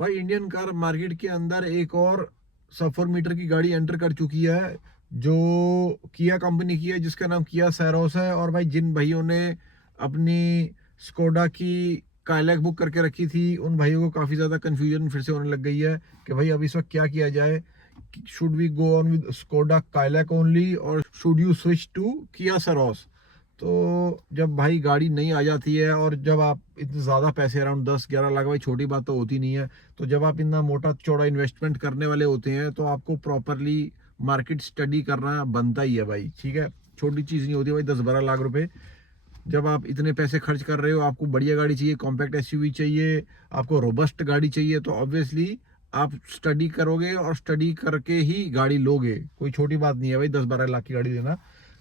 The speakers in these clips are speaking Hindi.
भाई इंडियन कार मार्केट के अंदर एक और सब 4 मीटर की गाड़ी एंटर कर चुकी है, जो किया कंपनी की है, जिसका नाम किया सैरोस है। और भाई जिन भाइयों ने अपनी स्कोडा की काइलैक बुक करके रखी थी, उन भाइयों को काफ़ी ज़्यादा कन्फ्यूजन फिर से होने लग गई है कि भाई अब इस वक्त क्या किया जाए। Should we go on with Skoda Kylaq only और should you switch to Kia Syros. तो जब भाई गाड़ी नहीं आ जाती है और जब आप इतने ज़्यादा पैसे, अराउंड 10-11 लाख, भाई छोटी बात तो होती नहीं है, तो जब आप इतना मोटा चौड़ा इन्वेस्टमेंट करने वाले होते हैं तो आपको प्रॉपरली मार्केट स्टडी करना बनता ही है भाई। ठीक है, छोटी चीज़ नहीं होती भाई 10-12 लाख रुपए। जब आप इतने पैसे खर्च कर रहे हो, आपको बढ़िया गाड़ी चाहिए, कॉम्पैक्ट एसयूवी चाहिए, आपको रोबस्ट गाड़ी चाहिए, तो ऑब्वियसली आप स्टडी करोगे और स्टडी करके ही गाड़ी लोगे। कोई छोटी बात नहीं है भाई 10-12 लाख की गाड़ी लेना।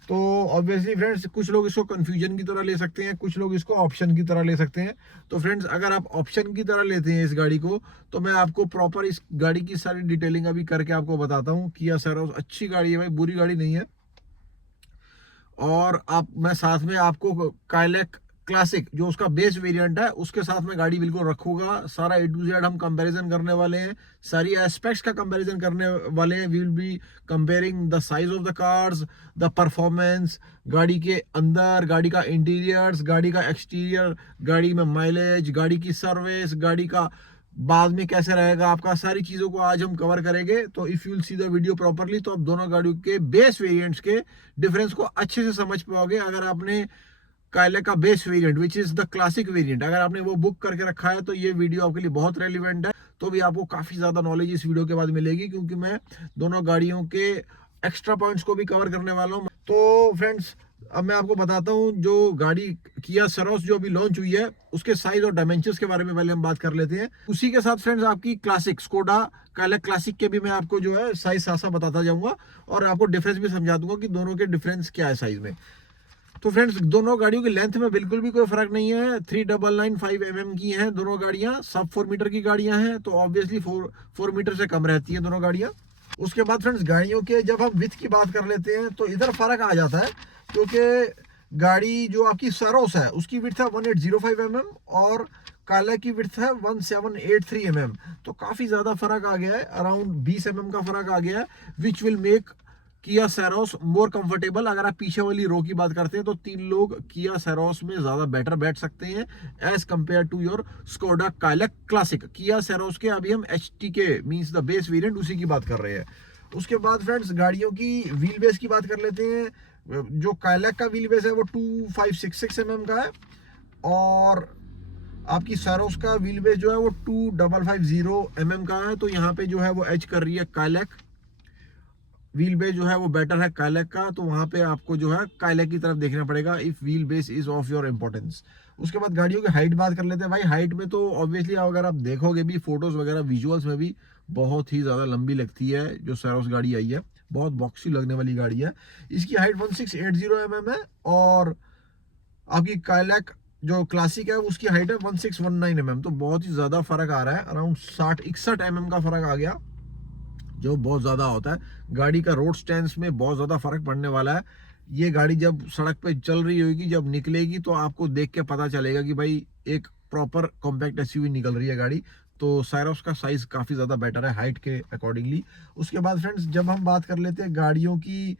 तो ऑब्वियसली फ्रेंड्स, कुछ लोग इसको कंफ्यूजन की तरह ले सकते हैं, कुछ लोग इसको ऑप्शन की तरह ले सकते हैं। तो फ्रेंड्स, अगर आप ऑप्शन की तरह लेते हैं इस गाड़ी को, तो मैं आपको प्रॉपर इस गाड़ी की सारी डिटेलिंग अभी करके आपको बताता हूँ। किया सैरोस अच्छी गाड़ी है भाई, बुरी गाड़ी नहीं है। और आप, मैं साथ में आपको काइलैक क्लासिक जो उसका बेस वेरिएंट है, उसके साथ में गाड़ी बिल्कुल रखूंगा। सारा ए टू जेड हम कंपैरिजन करने वाले हैं, सारी एस्पेक्ट्स का कंपैरिजन करने वाले हैं। We will be comparing the size of the cars, the performance, गाड़ी के अंदर, गाड़ी का इंटीरियर्स, गाड़ी का एक्सटीरियर, गाड़ी में माइलेज, गाड़ी की सर्विस, गाड़ी का बाद में कैसे रहेगा आपका, सारी चीज़ों को आज हम कवर करेंगे। तो if you will see the video properly, तो आप दोनों गाड़ियों के बेस वेरिएंट्स के डिफरेंस को अच्छे से समझ पाओगे। अगर आपने काइलैक का base variant which is the classic variant अगर आपने वो बुक करके रखा है, तो ये वीडियो आपके लिए बहुत रेलिवेंट है। तो भी आपको काफ़ी ज़्यादा नॉलेज इस वीडियो के बाद मिलेगी, क्योंकि मैं दोनों गाड़ियों के एक्स्ट्रा पॉइंट्स को भी कवर करने वाला हूँ। तो फ्रेंड्स, अब मैं आपको बताता हूँ जो गाड़ी किया सैरोस जो अभी लॉन्च हुई है, उसके साइज और डायमेंशंस के बारे में पहले हम बात कर लेते हैं। उसी के साथ फ्रेंड्स, आपकी क्लासिक स्कोडा काइलैक क्लासिक के भी मैं आपको जो है साइज साथ साथ बताता जाऊंगा, और आपको डिफरेंस भी समझा दूंगा कि दोनों के डिफरेंस क्या है साइज में। तो फ्रेंड्स, दोनों गाड़ियों की लेंथ में बिल्कुल भी कोई फर्क नहीं है। 3995 mm की हैं दोनों गाड़ियां, सब 4 मीटर की गाड़ियां हैं, तो ऑब्वियसली 4 मीटर से कम रहती हैं दोनों गाड़ियां। उसके बाद फ्रेंड्स, गाड़ियों के जब हम विथ की बात कर लेते हैं, तो इधर फर्क आ जाता है, क्योंकि गाड़ी जो आपकी सैरोस है उसकी विड्थ है 1805 mm और काइलैक की विड्थ है 1783 mm। तो काफी ज्यादा फर्क आ गया है, अराउंड 20 mm का फर्क आ गया है, विच विल मेक किया सैरोस मोर कंफर्टेबल। अगर आप पीछे वाली रो की बात करते हैं, तो 3 लोग किया सैरोस में ज्यादा बेटर बैठ सकते हैं as compared to your Skoda Kylaq classic. Kia Syros के अभी हम HTK means the base variant उसी की बात कर रहे हैं। उसके बाद फ्रेंड्स, गाड़ियों की व्हील बेस की बात कर लेते हैं। जो काइलैक का व्हील बेस है वो 2566 mm का है, और आपकी सैरोस का व्हील बेस जो है वो 2550 mm का है। तो यहाँ पे जो है वो एज कर रही है काइलैक, व्हील बेस जो है वो बेटर है काइलैक का, तो वहां पे आपको जो है काइलैक की तरफ देखना पड़ेगा if wheel base is of your importance. उसके बाद गाड़ियों की हाइट बात कर लेते हैं। भाई हाइट में तो ऑब्वियसली अगर आप देखोगे भी फोटोज वगैरह विजुअल्स में भी, बहुत ही ज्यादा लंबी लगती है जो सैरोस गाड़ी आई है, बहुत बॉक्सी लगने वाली गाड़ी है। इसकी हाइट 1680 mm है, और आपकी काइलैक जो क्लासिक है उसकी हाइट है 1619 mm। तो बहुत ही ज्यादा फर्क आ रहा है, अराउंड 60-61 mm का फर्क आ गया, जो बहुत ज़्यादा होता है। गाड़ी का रोड स्टैंड में बहुत ज़्यादा फर्क पड़ने वाला है। ये गाड़ी जब सड़क पे चल रही होगी, जब निकलेगी, तो आपको देख के पता चलेगा कि भाई एक प्रॉपर कॉम्पैक्ट एसयूवी निकल रही है गाड़ी। तो सैरोस का साइज काफ़ी ज़्यादा बेटर है हाइट के अकॉर्डिंगली। उसके बाद फ्रेंड्स, जब हम बात कर लेते हैं गाड़ियों की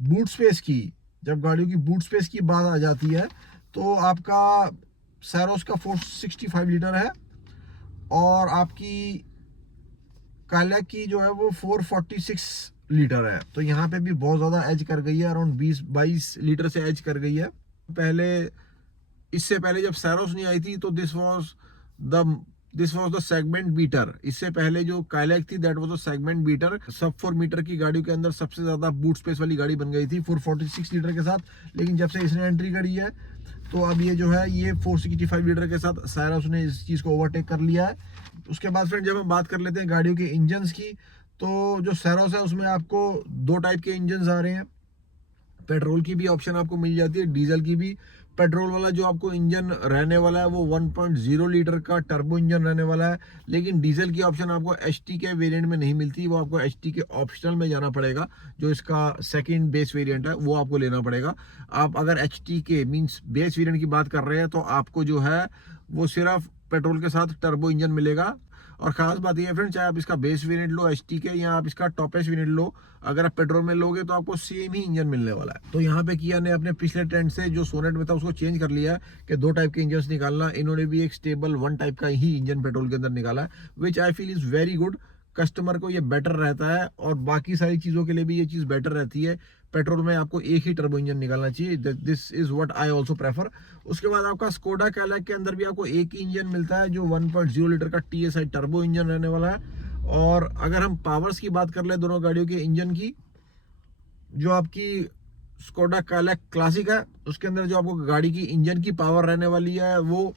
बूट स्पेस की, जब गाड़ियों की बूट स्पेस की बात आ जाती है, तो आपका सैरोस का 465 लीटर है, और आपकी काइलैक की जो है वो 446 लीटर है। तो यहाँ पे भी बहुत ज़्यादा एज कर गई है, अराउंड 20-22 लीटर से एज कर गई है। पहले, इससे पहले जब सैरोस नहीं आई थी, तो this was the segment beater. इससे पहले जो काइलैक थी, that was the segment beater. सब 4 मीटर की गाड़ियों के अंदर सबसे ज़्यादा बूट स्पेस वाली गाड़ी बन गई थी 446 लीटर के साथ। लेकिन जब से इसने एंट्री करी है, तो अब ये जो है ये 465 लीटर के साथ सैरोस ने इस चीज़ को ओवरटेक कर लिया है। उसके बाद फ्रेंड, जब हम बात कर लेते हैं गाड़ियों के इंजन्स की, तो जो सैरोस है उसमें आपको 2 टाइप के इंजन्स आ रहे हैं। पेट्रोल की भी ऑप्शन आपको मिल जाती है, डीजल की भी। पेट्रोल वाला जो आपको इंजन रहने वाला है वो 1.0 लीटर का टर्बो इंजन रहने वाला है। लेकिन डीजल की ऑप्शन आपको HT के वेरिएंट में नहीं मिलती, वो आपको HT के ऑप्शनल में जाना पड़ेगा। जो इसका सेकंड बेस वेरिएंट है वो आपको लेना पड़ेगा। आप अगर HT के मींस बेस वेरिएंट की बात कर रहे हैं, तो आपको जो है वो सिर्फ पेट्रोल के साथ टर्बो इंजन मिलेगा। और खास बात ये है फ्रेंड, चाहे आप इसका बेस वेरिएंट लो एचटी के या आप इसका टॉपेस्ट वेरिएंट लो, अगर आप पेट्रोल में लोगे तो आपको सेम ही इंजन मिलने वाला है। तो यहाँ पे किया ने अपने पिछले ट्रेंड से जो सोनेट में था उसको चेंज कर लिया है कि 2 टाइप के इंजन निकालना। इन्होंने भी एक स्टेबल 1 टाइप का ही इंजन पेट्रोल के अंदर निकाला है, which I feel is very good. Customer को ये बेटर रहता है और बाकी सारी चीज़ों के लिए भी ये चीज़ बेटर रहती है। पेट्रोल में आपको एक ही टर्बो इंजन निकालना चाहिए, this is what I also prefer. उसके बाद आपका स्कोडा कैलाक के अंदर भी आपको एक ही इंजन मिलता है जो 1.0 लीटर का TSI टर्बो इंजन रहने वाला है। और अगर हम पावर्स की बात कर ले दोनों गाड़ियों के इंजन की, जो आपकी स्कोडा कैलाक क्लासिक है उसके अंदर जो आपको गाड़ी की इंजन की पावर रहने वाली है वो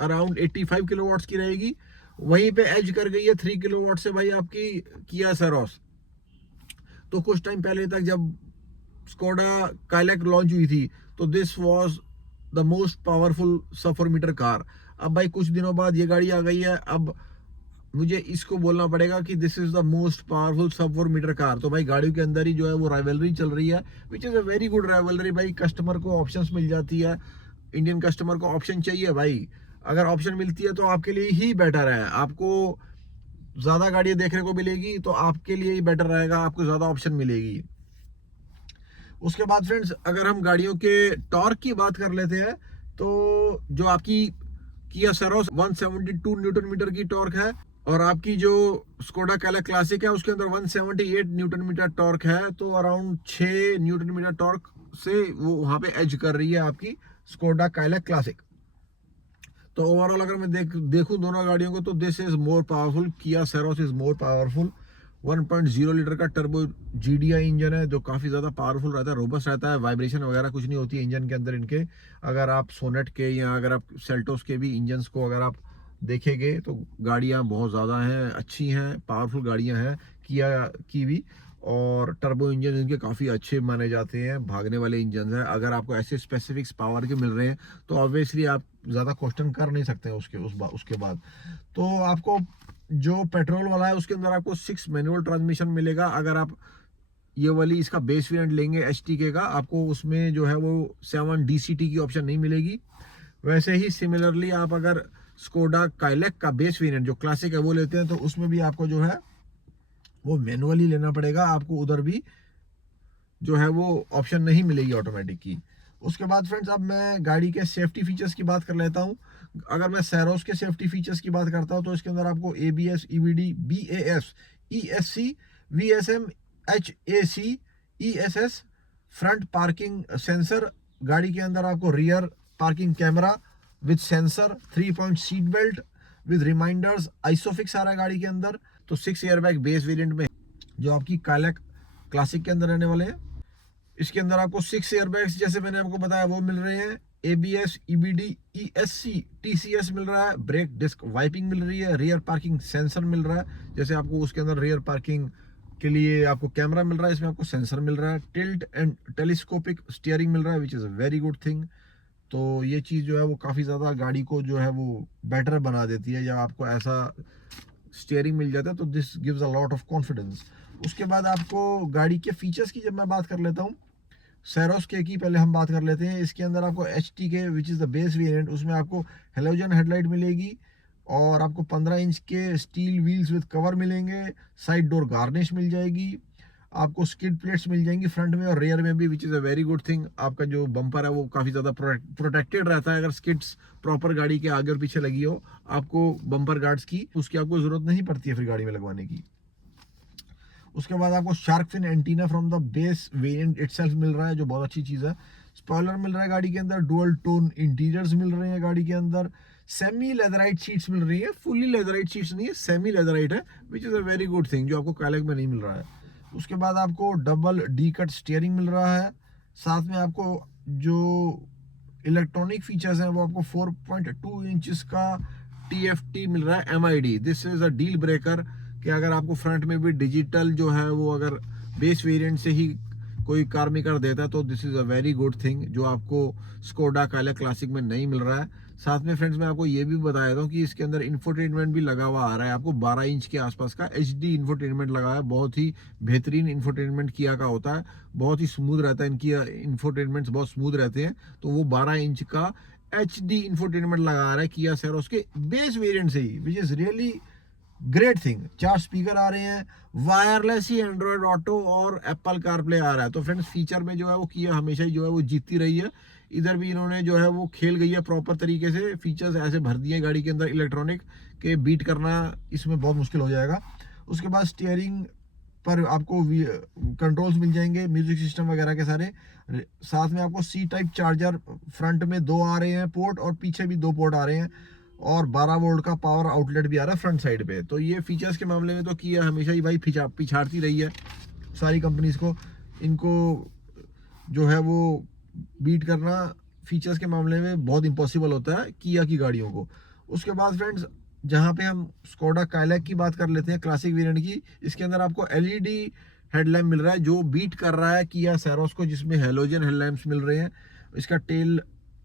अराउंड 85 किलोवाट्स की रहेगी। वहीं पे एज कर गई है 3 किलोवाट से भाई आपकी किया सेरोस। तो कुछ टाइम पहले तक जब स्कोडा कैलाक लॉन्च हुई थी तो this was the most powerful सब 4 मीटर कार। अब भाई कुछ दिनों बाद ये गाड़ी आ गई है, अब मुझे इसको बोलना पड़ेगा कि this is the most powerful सब 4 मीटर कार। तो भाई गाड़ियों के अंदर ही जो है वो राइवलरी चल रही है, which is a very good rivalry. भाई कस्टमर को ऑप्शंस मिल जाती है, इंडियन कस्टमर को ऑप्शन चाहिए भाई, अगर ऑप्शन मिलती है तो आपके लिए ही बेटर है। आपको ज्यादा गाड़ियां देखने को मिलेगी तो आपके लिए ही बेटर रहेगा, आपको ज्यादा ऑप्शन मिलेगी। उसके बाद फ्रेंड्स अगर हम गाड़ियों के टॉर्क की बात कर लेते हैं तो जो आपकी किया सेरोस 172 न्यूटन मीटर की टॉर्क है और आपकी जो स्कोडा कैलाक क्लासिक है उसके अंदर 178 न्यूटन मीटर टॉर्क है। तो अराउंड 6 न्यूटन मीटर टॉर्क से वो वहां पे एज कर रही है आपकी स्कोडा कैलाक क्लासिक। तो ओवरऑल अगर मैं देखूं दोनों गाड़ियों को तो दिस इज मोर पावरफुल, किया सेरोस इज मोर पावरफुल। 1.0 लीटर का टर्बो GDI इंजन है जो काफ़ी ज़्यादा पावरफुल रहता है, रोबस्ट रहता है, वाइब्रेशन वगैरह कुछ नहीं होती है इंजन के अंदर इनके। अगर आप सोनेट के या अगर आप सेल्टोस के भी इंजन्स को अगर आप देखेंगे तो गाड़ियाँ बहुत ज़्यादा हैं, अच्छी हैं, पावरफुल गाड़ियाँ हैं किया की भी। और टर्बो इंजन इनके काफ़ी अच्छे माने जाते हैं, भागने वाले इंजन हैं। अगर आपको ऐसे स्पेसिफिक्स पावर के मिल रहे हैं तो ऑब्वियसली आप ज़्यादा क्वेश्चन कर नहीं सकते हैं उसके बाद। तो आपको जो पेट्रोल वाला है उसके अंदर आपको 6 मैनुअल ट्रांसमिशन मिलेगा। अगर आप ये वाली इसका बेस वेरिएंट लेंगे HTK का, आपको उसमें जो है वो 7 DCT की ऑप्शन नहीं मिलेगी। वैसे ही सिमिलरली आप अगर स्कोडा कैलाक का बेस वेरिएंट जो क्लासिक है वो लेते हैं तो उसमें भी आपको जो है वो मैनुअली लेना पड़ेगा, आपको उधर भी जो है वो ऑप्शन नहीं मिलेगी ऑटोमेटिक की। उसके बाद फ्रेंड्स अब मैं गाड़ी के सेफ्टी फीचर्स की बात कर लेता हूँ। अगर मैं सैरोस के सेफ्टी फीचर्स की बात करता हूँ तो इसके अंदर आपको ABS EBD BAS ESC VSM HAC ESS front parking sensor, गाड़ी के अंदर आपको rear parking camera with sensor, 3 point seat belt with reminders, isofix आ रहा है गाड़ी के अंदर। तो 6 एयरबैग बेस वेरिएंट में जो आपकी कैलाक क्लासिक के अंदर रहने वाले हैं। इसके अंदर आपको 6 एयरबैग्स जैसे मैंने आपको बताया वो मिल रहे हैं, ABS EBD ESC TCS मिल रहा है, ब्रेक डिस्क वाइपिंग मिल रही है, रियर पार्किंग सेंसर मिल रहा है। जैसे आपको उसके अंदर रियर पार्किंग के लिए आपको कैमरा मिल रहा है, इसमें आपको सेंसर मिल रहा है, टिल्ट एंड टेलीस्कोपिक स्टीयरिंग मिल रहा है, which is a very good thing. तो ये चीज़ जो है वो काफ़ी ज़्यादा गाड़ी को जो है वो बेटर बना देती है। जब आपको ऐसा स्टीयरिंग मिल जाता है तो this gives a lot of confidence. उसके बाद आपको गाड़ी के फीचर्स की जब मैं बात कर लेता हूँ, सैरोस के की पहले हम बात कर लेते हैं। इसके अंदर आपको HTK which is the base variant, उसमें आपको हेलोजन हेडलाइट मिलेगी और आपको 15 इंच के स्टील व्हील्स विद कवर मिलेंगे, साइड डोर गार्निश मिल जाएगी, आपको स्किड प्लेट्स मिल जाएंगी फ्रंट में और रेयर में भी, which is a very good thing. आपका जो बम्पर है वो काफ़ी ज़्यादा प्रोटेक्टेड रहता है। अगर स्किड्स प्रॉपर गाड़ी के आगे और पीछे लगी हो आपको बम्पर गार्ड्स की, उसकी आपको ज़रूरत नहीं पड़ती है फिर गाड़ी में लगवाने की। उसके बाद आपको shark fin antenna from the base variant itself मिल रहा है जो बहुत अच्छी चीज़ है। स्पॉइलर मिल रहा है गाड़ी के अंदर, डुअल टोन इंटीरियर्स मिल रहे हैं गाड़ी के अंदर, सेमी लेदराइट सीट्स मिल रही है, फुली लेदराइट सीट्स नहीं है, सेमी लेदराइट है, which is a very good thing जो आपको कैलाक में नहीं मिल रहा है। उसके बाद आपको डबल डी कट स्टीयरिंग मिल रहा है, साथ में आपको जो इलेक्ट्रॉनिक फीचर्स हैं वो आपको 4.2 इंचेस का TFT मिल रहा है MID। This is a deal breaker कि अगर आपको फ्रंट में भी डिजिटल जो है वो अगर बेस वेरिएंट से ही कोई कार मेकर देता है तो this is a very good thing जो आपको स्कोडा कैलाक क्लासिक में नहीं मिल रहा है। साथ में फ्रेंड्स मैं आपको ये भी बता देता हूँ कि इसके अंदर इंफोटेनमेंट भी लगा हुआ आ रहा है, आपको 12 इंच के आसपास का HD इंफोटेनमेंट लगा है। बहुत ही बेहतरीन इंफोटेनमेंट किया का होता है, बहुत ही स्मूथ रहता है, इनकी इंफोटेनमेंट्स बहुत स्मूथ रहते हैं। तो वो 12 इंच का HD इंफोटेनमेंट लगा रहा है किया सैरोस के बेस वेरिएंट से ही, which is really great thing, 4 speaker आ रहे हैं, वायरलेस ही एंड्रॉयड ऑटो और एप्पल कारप्ले आ रहा है। तो फ्रेंड्स फीचर में जो है वो किया हमेशा ही जो है वो जीतती रही है। इधर भी इन्होंने जो है वो खेल गई है प्रॉपर तरीके से, फीचर्स ऐसे भर दिए गाड़ी के अंदर इलेक्ट्रॉनिक के बीट करना इसमें बहुत मुश्किल हो जाएगा। उसके बाद स्टीयरिंग पर आपको कंट्रोल्स मिल जाएंगे, म्यूजिक सिस्टम वगैरह के सारे। साथ में आपको सी टाइप चार्जर फ्रंट में 2 आ रहे हैं पोर्ट और पीछे भी 2 पोर्ट आ रहे हैं, और 12 वोल्ट का पावर आउटलेट भी आ रहा है फ्रंट साइड पे। तो ये फीचर्स के मामले में तो किया हमेशा ही भाई पिछाड़ती रही है सारी कंपनीज को। इनको जो है वो बीट करना फीचर्स के मामले में बहुत इम्पॉसिबल होता है किया की गाड़ियों को। उसके बाद फ्रेंड्स जहाँ पे हम स्कोडा काइलैक की बात कर लेते हैं क्लासिक वेरिएंट की, इसके अंदर आपको एलईडी हेडलैम्प मिल रहा है जो बीट कर रहा है किया सैरोस को, जिसमें हेलोजन हेडलैम्प्स मिल रहे हैं। इसका टेल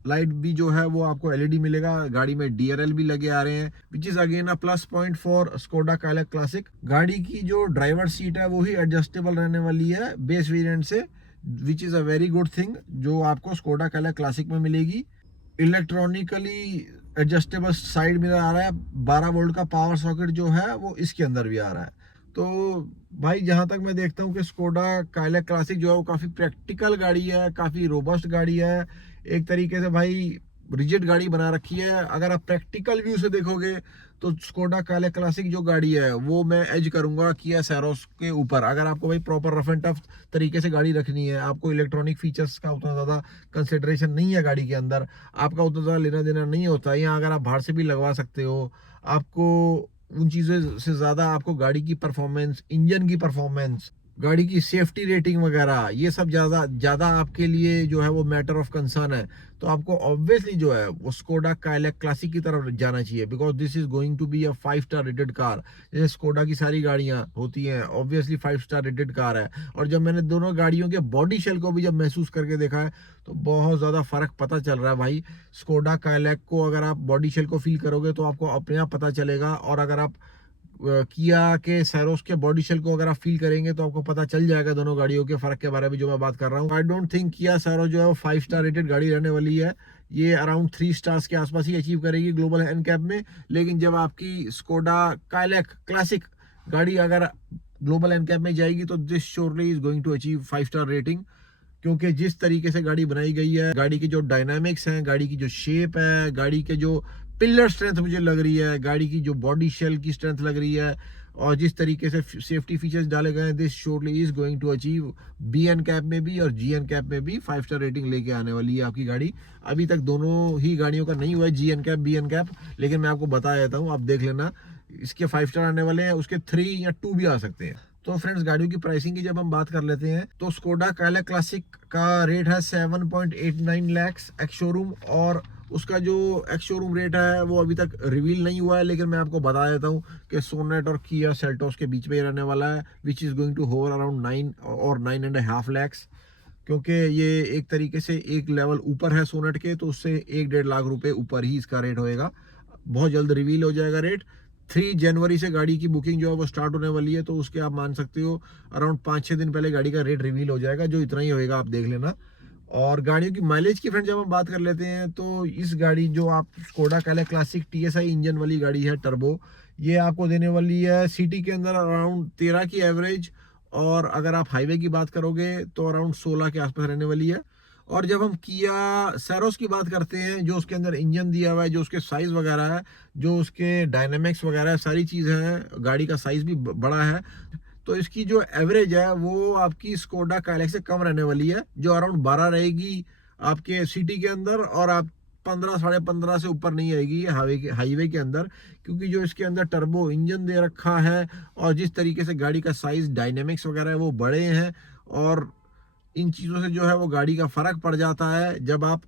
लाइट भी जो है वो आपको एलईडी मिलेगा। गाड़ी में डीआरएल भी लगे आ रहे हैं, which is again a plus point for Skoda Kylaq classic. गाड़ी की जो ड्राइवर सीट है वो ही एडजस्टेबल रहने वाली है बेस वेरिएंट से, which is a very good thing जो आपको स्कोडा काइलैक क्लासिक में मिलेगी। इलेक्ट्रॉनिकली एडजस्टेबल साइड मिरर आ रहा है, 12 वोल्ट का पावर सॉकेट जो है वो इसके अंदर भी आ रहा है। तो भाई जहां तक मैं देखता हूँ कि स्कोडा काइलैक क्लासिक जो है वो काफ़ी प्रैक्टिकल गाड़ी है, काफ़ी रोबस्ट गाड़ी है, एक तरीके से भाई रिजिड गाड़ी बना रखी है। अगर आप प्रैक्टिकल व्यू से देखोगे तो स्कोडा काइलैक क्लासिक जो गाड़ी है वो मैं एज करूंगा किया सैरोस के ऊपर। अगर आपको भाई प्रॉपर रफ एंड टफ तरीके से गाड़ी रखनी है, आपको इलेक्ट्रॉनिक फीचर्स का उतना ज़्यादा कंसिडरेशन नहीं है गाड़ी के अंदर, आपका उतना ज़्यादा लेना देना नहीं होता, यहाँ अगर आप बाहर से भी लगवा सकते हो, आपको उन चीज़ों से ज़्यादा आपको गाड़ी की परफॉर्मेंस, इंजन की परफॉर्मेंस, गाड़ी की सेफ्टी रेटिंग वगैरह ये सब ज़्यादा ज़्यादा आपके लिए जो है वो मैटर ऑफ कंसर्न है। तो आपको ऑब्वियसली जो है वो स्कोडा काइलैक क्लासिक की तरफ जाना चाहिए, because this is going to be a 5 star rated car. जैसे स्कोडा की सारी गाड़ियां होती हैं ऑब्वियसली 5 स्टार रेटेड कार है। और जब मैंने दोनों गाड़ियों के बॉडी शेल को भी जब महसूस करके देखा है तो बहुत ज़्यादा फर्क पता चल रहा है भाई। स्कोडा काइलैक को अगर आप बॉडी शेल को फील करोगे तो आपको अपने आप पता चलेगा, और अगर आप किया के सैरोस के बॉडी शेल को अगर आप फील करेंगे तो आपको पता चल जाएगा दोनों गाड़ियों के फर्क के बारे में जो मैं बात कर रहा हूँ। आई डोंट थिंक किया सैरोस जो है वो 5 स्टार रेटेड गाड़ी रहने वाली है, ये अराउंड 3 स्टार्स के आसपास ही अचीव करेगी ग्लोबल एनकैप में। लेकिन जब आपकी स्कोडा काइलैक क्लासिक गाड़ी अगर ग्लोबल एनकैप में जाएगी तो this surely is going to achieve 5 star rating, क्योंकि जिस तरीके से गाड़ी बनाई गई है, गाड़ी की जो डायनामिक्स हैं, गाड़ी की जो शेप है, गाड़ी के जो पिलर स्ट्रेंथ मुझे लग रही है, गाड़ी की जो बॉडी शेल की स्ट्रेंथ लग रही है, और जिस तरीके से सेफ्टी फीचर्स डाले गए हैं, this surely is going to achieve B NCAP में भी और जी एन कैप में भी 5 स्टार रेटिंग लेके आने वाली है आपकी गाड़ी। अभी तक दोनों ही गाड़ियों का नहीं हुआ है G NCAP B NCAP, लेकिन मैं आपको बता देता हूँ, आप देख लेना इसके 5 स्टार आने वाले हैं, उसके 3 या 2 भी आ सकते हैं। तो फ्रेंड्स गाड़ियों की प्राइसिंग की जब हम बात कर लेते हैं तो स्कोडा काइलैक क्लासिक का रेट है 7.89 लैक्स एक्स शोरूम, और उसका जो एक्स शोरूम रेट है वो अभी तक रिवील नहीं हुआ है, लेकिन मैं आपको बता देता हूँ कि सोनेट और किया सेल्टोस के बीच में ही रहने वाला है, which is going to hover around 9 और 9.5 लैक्स, क्योंकि ये एक तरीके से एक लेवल ऊपर है सोनेट के, तो उससे 1-1.5 लाख रुपए ऊपर ही इसका रेट होएगा। बहुत जल्द रिवील हो जाएगा रेट। 3 जनवरी से गाड़ी की बुकिंग जो है वो स्टार्ट होने वाली है, तो उसके आप मान सकते हो अराउंड 5-6 दिन पहले गाड़ी का रेट रिवील हो जाएगा, जो इतना ही होएगा, आप देख लेना। और गाड़ियों की माइलेज की फ्रेंड जब हम बात कर लेते हैं तो इस गाड़ी जो आप Skoda Kylaq classic TSI engine वाली गाड़ी है टर्बो, ये आपको देने वाली है सिटी के अंदर अराउंड 13 की एवरेज, और अगर आप हाईवे की बात करोगे तो अराउंड 16 के आसपास रहने वाली है। और जब हम किया सैरोस की बात करते हैं, जो उसके अंदर इंजन दिया हुआ है, जो उसके साइज वगैरह है, जो उसके डायनामिक्स वगैरह है, सारी चीज़ें हैं, गाड़ी का साइज भी बड़ा है, तो इसकी जो एवरेज है वो आपकी स्कोडा काइलैक से कम रहने वाली है, जो अराउंड 12 रहेगी आपके सिटी के अंदर, और आप 15 15.5 से ऊपर नहीं आएगी हाईवे के अंदर, क्योंकि जो इसके अंदर टर्बो इंजन दे रखा है और जिस तरीके से गाड़ी का साइज डायनेमिक्स वगैरह है वो बड़े हैं, और इन चीज़ों से जो है वो गाड़ी का फर्क पड़ जाता है। जब आप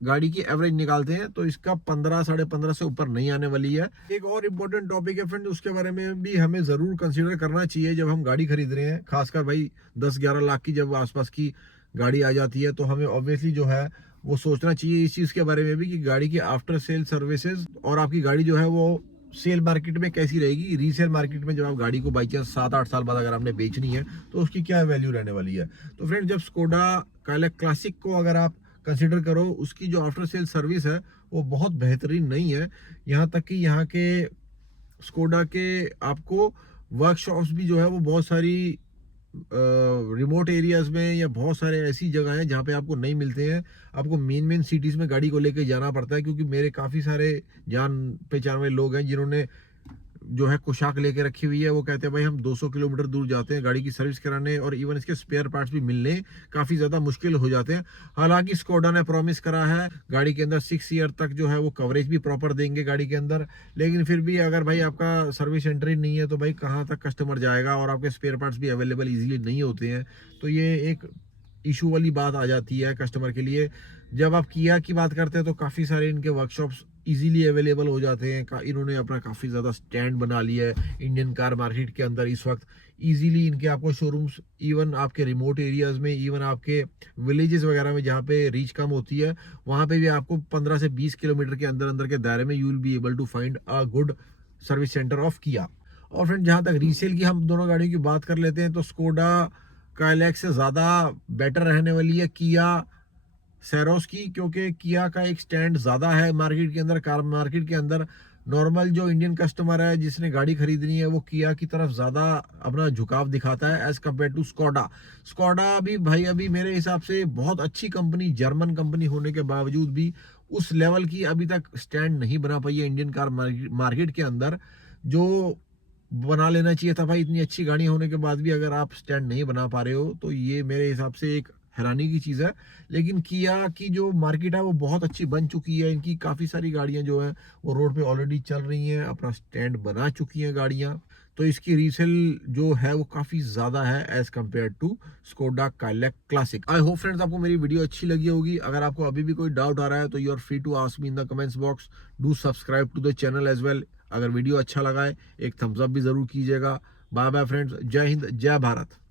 गाड़ी की एवरेज निकालते हैं तो इसका 15 15.5 से ऊपर नहीं आने वाली है। एक और इम्पोर्टेंट टॉपिक है फ्रेंड, उसके बारे में भी हमें ज़रूर कंसीडर करना चाहिए जब हम गाड़ी खरीद रहे हैं, खासकर भाई 10-11 लाख की जब आसपास की गाड़ी आ जाती है, तो हमें ऑब्वियसली जो है वो सोचना चाहिए इस चीज़ के बारे में भी कि गाड़ी की आफ्टर सेल सर्विसेज और आपकी गाड़ी जो है वो सेल मार्केट में कैसी रहेगी, रीसेल मार्केट में जब आप गाड़ी को बाई चांस 7-8 साल बाद अगर आपने बेचनी है तो उसकी क्या वैल्यू रहने वाली है। तो फ्रेंड जब स्कोडा काइलैक क्लासिक को अगर आप कंसिडर करो, उसकी जो आफ्टर सेल सर्विस है वो बहुत बेहतरीन नहीं है। यहाँ तक कि यहाँ के स्कोडा के आपको वर्कशॉप्स भी जो है वो बहुत सारी रिमोट एरियाज में या बहुत सारे ऐसी जगह हैं जहाँ पे आपको नहीं मिलते हैं। आपको मेन मेन सिटीज़ में गाड़ी को लेके जाना पड़ता है, क्योंकि मेरे काफ़ी सारे जान पहचान वाले लोग हैं जिन्होंने जो है कुशाक लेके रखी हुई है। वो कहते हैं भाई हम 200 किलोमीटर दूर जाते हैं गाड़ी की सर्विस कराने, और इवन इसके स्पेयर पार्ट्स भी मिलने काफ़ी ज़्यादा मुश्किल हो जाते हैं। हालांकि स्कोडा ने प्रॉमिस करा है गाड़ी के अंदर 6 ईयर तक जो है वो कवरेज भी प्रॉपर देंगे गाड़ी के अंदर। लेकिन फिर भी अगर भाई आपका सर्विस सेंटर ही नहीं है तो भाई कहाँ तक कस्टमर जाएगा, और आपके स्पेयर पार्ट्स भी अवेलेबल ईजिली नहीं होते हैं। तो ये एक इशू वाली बात आ जाती है कस्टमर के लिए। जब आप किया की बात करते हैं तो काफ़ी सारे इनके वर्कशॉप्स इजीली अवेलेबल हो जाते हैं। इन्होंने अपना काफ़ी ज़्यादा स्टैंड बना लिया है इंडियन कार मार्केट के अंदर इस वक्त। इजीली इनके आपको शोरूम्स इवन आपके रिमोट एरियाज़ में, इवन आपके विलेजेस वगैरह में जहाँ पे रीच कम होती है, वहाँ पे भी आपको 15 से 20 किलोमीटर के अंदर अंदर के दायरे में you will be able to find a good service centre of Kia. और फ्रेंड जहाँ तक रीसेल की हम दोनों गाड़ियों की बात कर लेते हैं, तो स्कोडा काइलैक से ज़्यादा बेटर रहने वाली है किया सैरोस की, क्योंकि किया का एक स्टैंड ज़्यादा है मार्केट के अंदर। कार मार्केट के अंदर नॉर्मल जो इंडियन कस्टमर है जिसने गाड़ी खरीदनी है वो किया की तरफ ज़्यादा अपना झुकाव दिखाता है as compare to Skoda. Skoda भी भाई अभी मेरे हिसाब से बहुत अच्छी कंपनी, जर्मन कंपनी होने के बावजूद भी उस लेवल की अभी तक स्टैंड नहीं बना पाई है इंडियन कार मार्केट के अंदर, जो बना लेना चाहिए था भाई। इतनी अच्छी गाड़ी होने के बाद भी अगर आप स्टैंड नहीं बना पा रहे हो तो ये मेरे हिसाब से एक हैरानी की चीज़ है। लेकिन किया की जो मार्केट है वो बहुत अच्छी बन चुकी है। इनकी काफ़ी सारी गाड़ियां जो है वो रोड पे ऑलरेडी चल रही हैं, अपना स्टैंड बना चुकी हैं गाड़ियां। तो इसकी रीसेल जो है वो काफ़ी ज़्यादा है as compare to Skoda Kylaq classic. I hope friends आपको मेरी वीडियो अच्छी लगी होगी। अगर आपको अभी भी कोई डाउट आ रहा है तो you are free to ask me in the comments box. Do subscribe to the channel as well. अगर वीडियो अच्छा लगा है एक थम्स अप भी ज़रूर कीजिएगा। बाय बाय फ्रेंड्स, जय हिंद, जय भारत।